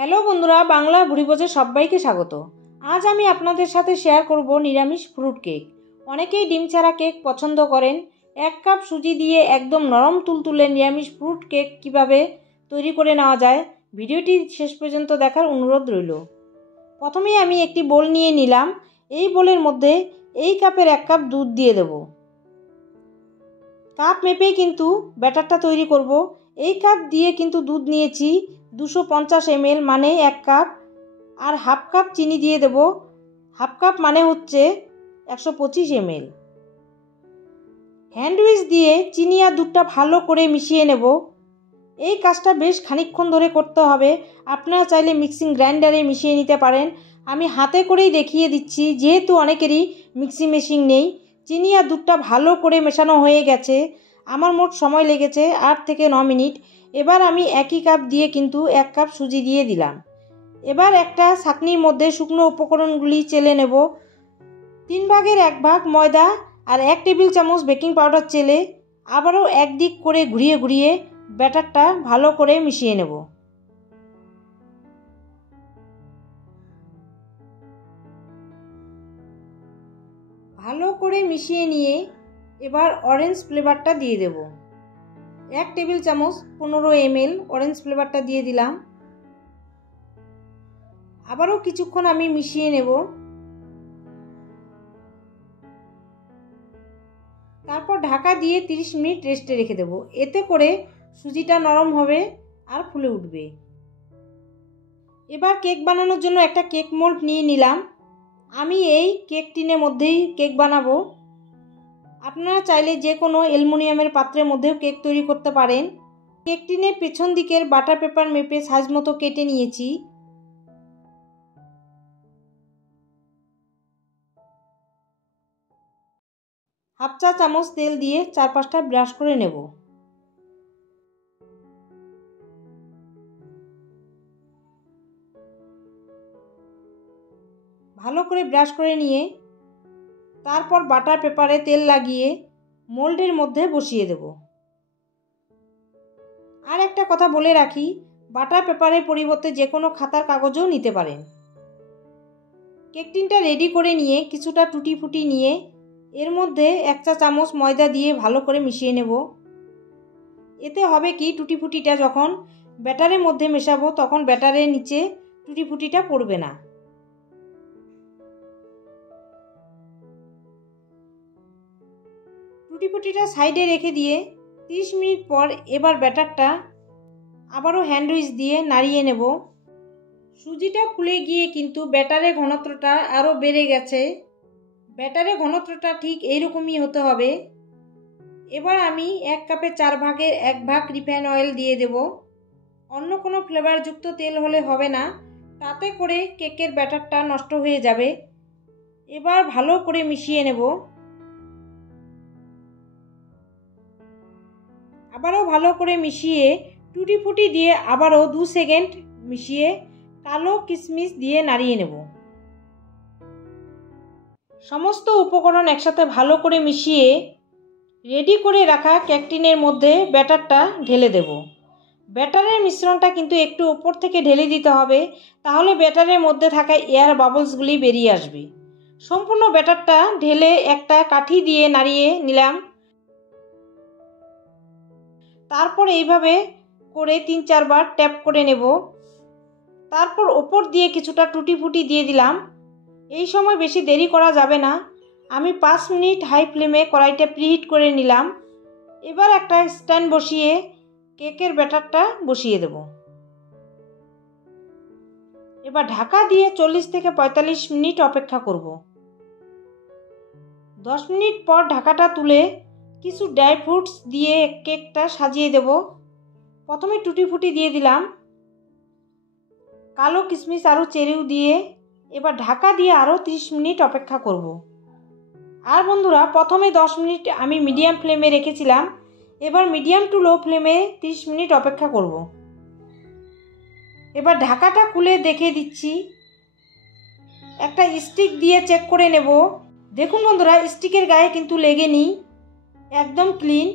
Hello বন্ধুরা, বাংলা ভুরিভোজে সবাইকে স্বাগত। আজ আমি আপনাদের সাথে শেয়ার করব নিরামিষ ফ্রুট কেক। অনেকেই ডিম ছাড়া কেক পছন্দ করেন। 1 কাপ সুজি দিয়ে একদম নরম তুলতুলে নিরামিষ ফ্রুট কেক কিভাবে তৈরি করে নেওয়া যায়, ভিডিওটি শেষ পর্যন্ত দেখার অনুরোধ রইল। প্রথমেই আমি একটি বোল নিয়ে নিলাম। এই বোলের মধ্যে এই কাপের 1 কাপ দুধ দিয়ে দেব। কাপ মেপেই কিন্তু ব্যাটারটা তৈরি করব। এই কাপ দিয়ে কিন্তু দুধ নিয়েছি 250 ml, মানে 1 কাপ। আর হাফ কাপ চিনি দিয়ে দেব। হাফ কাপ মানে হচ্ছে 125 ml। হ্যান্ড উইচ দিয়ে চিনি আর দুধটা ভালো করে মিশিয়ে নেব। এই কাজটা বেশ খানিকক্ষণ ধরে করতে হবে। আপনারা চাইলে মিক্সিং গ্রাইন্ডারে মিশিয়ে নিতে পারেন। আমি হাতে করেই দেখিয়ে দিচ্ছি, যেহেতু অনেকেরই মিক্সি মেশিন নেই। চিনি আর দুধটা ভালো করে মেশানো হয়ে গেছে। আমার মোট সময় লেগেছে 8 থেকে 9 মিনিট। এবার আমি একই কাপ দিয়ে কিন্তু 1 কাপ সুজি দিয়ে দিলাম। এবার একটা ছাঁকনির মধ্যে শুকনো উপকরণগুলি চেলে নেব। 3 ভাগের 1 ভাগ ময়দা আর 1 টেবিল চামচ বেকিং পাউডার চেলে আবারও একদিক করে ঘুরিয়ে ঘুরিয়ে ব্যাটারটা ভালো করে মিশিয়ে নেব। ভালো করে মিশিয়ে নিয়ে এবার অরেঞ্জ ফ্লেভারটা দিয়ে দেব। 1 টেবিল চামচ 15 ml অরেঞ্জ ফ্লেভারটা দিয়ে দিলাম। আবারও কিছুক্ষণ আমি মিশিয়ে নেব। তারপর ঢাকা দিয়ে 30 মিনিট রেস্টে রেখে দেব। এতে করে সুজিটা নরম হবে আর ফুলে উঠবে। এবার কেক বানানোর জন্য একটা কেক মোল্ড নিয়ে নিলাম। আমি এই কেক টিনের মধ্যেই কেক বানাবো। আপনারা চাইলে যে কোনো অ্যালুমিনিয়ামের পাত্রের মধ্যেও কেক তৈরি করতে পারেন। কেক টিনের পেছন দিকের বাটার পেপার মেপে সাইজ মতো কেটে নিয়েছি। হাফ চা চামচ তেল দিয়ে 4-5টা ব্রাশ করে নেব। ভালো করে ব্রাশ করে নিয়ে তারপর বাটার পেপারে তেল লাগিয়ে মোল্ডের মধ্যে বসিয়ে দেব। আর একটা কথা বলে রাখি, বাটার পেপারের পরিবর্তে যে কোনো খাতার কাগজও নিতে পারেন। কেক টিনটা রেডি করে নিয়ে কিছুটা টুটি ফুটি নিয়ে এর মধ্যে 1 চা চামচ ময়দা দিয়ে ভালো করে মিশিয়ে নেব। এতে হবে কি, টুটি ফুটিটা যখন ব্যাটারের মধ্যে মেশাবো তখন ব্যাটারের নিচে টুটি ফুটিটা পড়বে না। টুটি ফুটিটা সাইডে রেখে দিয়ে 30 মিনিট পর এবার ব্যাটারটা আবারও হ্যান্ড উইচ দিয়ে নাড়িয়ে নেব। সুজিটা ফুলে গিয়ে কিন্তু ব্যাটারের ঘনত্বটা আরও বেড়ে গেছে। ব্যাটারের ঘনত্বটা ঠিক এইরকমই হতে হবে। এবার আমি 1 কাপে 4 ভাগের 1 ভাগ রিফাইন অয়েল দিয়ে দেব। অন্য কোনো ফ্লেভারযুক্ত তেল হলে হবে না, তাতে করে কেকের ব্যাটারটা নষ্ট হয়ে যাবে। এবার ভালো করে মিশিয়ে নেব। আবারও ভালো করে মিশিয়ে টুটি ফুটি দিয়ে আবারও 2 সেকেন্ড মিশিয়ে কালো কিশমিশ দিয়ে নাড়িয়ে নেব। সমস্ত উপকরণ একসাথে ভালো করে মিশিয়ে রেডি করে রাখা কেক টিনের মধ্যে ব্যাটারটা ঢেলে দেব। ব্যাটারের মিশ্রণটা কিন্তু একটু উপর থেকে ঢেলে দিতে হবে, তাহলে ব্যাটারের মধ্যে থাকা এয়ার বাবলসগুলি বেরিয়ে আসবে। সম্পূর্ণ ব্যাটারটা ঢেলে একটা কাঠি দিয়ে নাড়িয়ে নিলাম। তারপর এইভাবে করে 3-4 বার ট্যাপ করে নেব। তারপর ওপর দিয়ে কিছুটা টুটি ফুটি দিয়ে দিলাম। এই সময় বেশি দেরি করা যাবে না। আমি 5 মিনিট হাই ফ্লেমে কড়াইটা প্রিহিট করে নিলাম। এবার একটা স্ট্যান্ড বসিয়ে কেকের ব্যাটারটা বসিয়ে দেব। এবার ঢাকা দিয়ে 40 থেকে 45 মিনিট অপেক্ষা করব। 10 মিনিট পর ঢাকাটা তুলে কিছু ড্রাই ফ্রুটস দিয়ে কেকটা সাজিয়ে দেব। প্রথমে টুটি ফুটি দিয়ে দিলাম, কালো কিশমিশ আরও চেরিও দিয়ে এবার ঢাকা দিয়ে আরও 30 মিনিট অপেক্ষা করব। আর বন্ধুরা, প্রথমে 10 মিনিট আমি মিডিয়াম ফ্লেমে রেখেছিলাম। এবার মিডিয়াম টু লো ফ্লেমে 30 মিনিট অপেক্ষা করব। এবার ঢাকাটা খুলে দেখে দিচ্ছি। একটা স্টিক দিয়ে চেক করে নেব। দেখুন বন্ধুরা, স্টিকের গায়ে কিন্তু লেগেনি, একদম ক্লিন।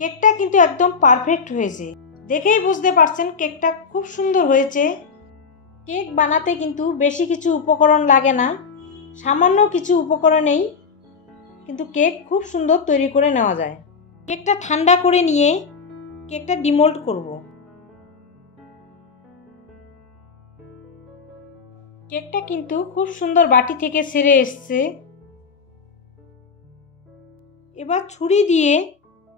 কেকটা কিন্তু একদম পারফেক্ট হয়েছে। দেখেই বুঝতে পারছেন কেকটা খুব সুন্দর হয়েছে। কেক বানাতে কিন্তু বেশি কিছু উপকরণ লাগে না, সামান্য কিছু উপকরণেই কিন্তু কেক খুব সুন্দর তৈরি করে নেওয়া যায়। কেকটা ঠান্ডা করে নিয়ে কেকটা ডিমোল্ড করব। কেকটা কিন্তু খুব সুন্দর বাটি থেকে ছেড়ে এসছে। এবার ছুরি দিয়ে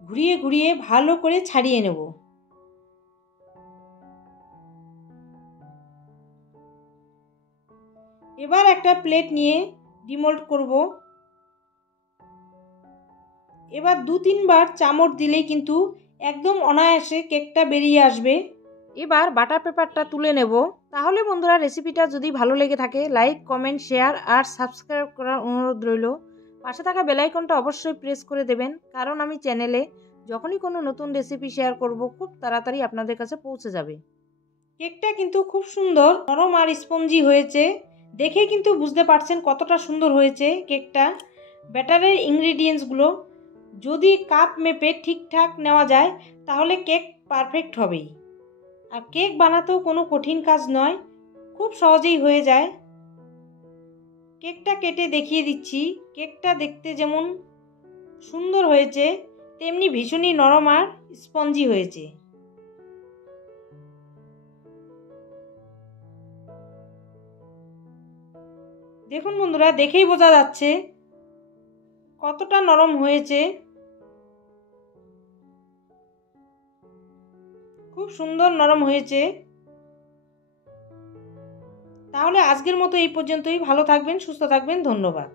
ঘুরিয়ে ঘুরিয়ে ভালো করে ছাড়িয়ে নেব। এবার একটা প্লেট নিয়ে ডিমোল্ড করব। এবার 2-3 বার চামচ দিলেই কিন্তু একদম অনায়াসে কেকটা বেরিয়ে আসবে। এবার বাটার পেপারটা তুলে নেব। তাহলে বন্ধুরা, রেসিপিটা যদি ভালো লেগে থাকে লাইক, কমেন্ট, শেয়ার আর সাবস্ক্রাইব করার অনুরোধ রইল। পাশে থাকা বেল আইকনটা অবশ্যই প্রেস করে দেবেন, কারণ আমি চ্যানেলে যখনই কোনো নতুন রেসিপি শেয়ার করব খুব তাড়াতাড়ি আপনাদের কাছে পৌঁছে যাবে। কেকটা কিন্তু খুব সুন্দর নরম আর স্পঞ্জি হয়েছে। দেখে কিন্তু বুঝতে পারছেন কতটা সুন্দর হয়েছে কেকটা। ব্যাটারের ইনগ্রিডিয়েন্টসগুলো যদি কাপ মেপে ঠিকঠাক নেওয়া যায় তাহলে কেক পারফেক্ট হবেই। আর কেক বানাতেও কোনো কঠিন কাজ নয়, খুব সহজেই হয়ে যায়। কেকটা কেটে দেখিয়ে দিচ্ছি। কেকটা দেখতে যেমন সুন্দর হয়েছে তেমনি ভীষণই নরম আর স্পঞ্জি হয়েছে। দেখুন বন্ধুরা, দেখেই বোঝা যাচ্ছে কতটা নরম হয়েছে। খুব সুন্দর নরম হয়েছে। তাহলে আজকের মতো এই পর্যন্তই। ভালো থাকবেন, সুস্থ থাকবেন, ধন্যবাদ।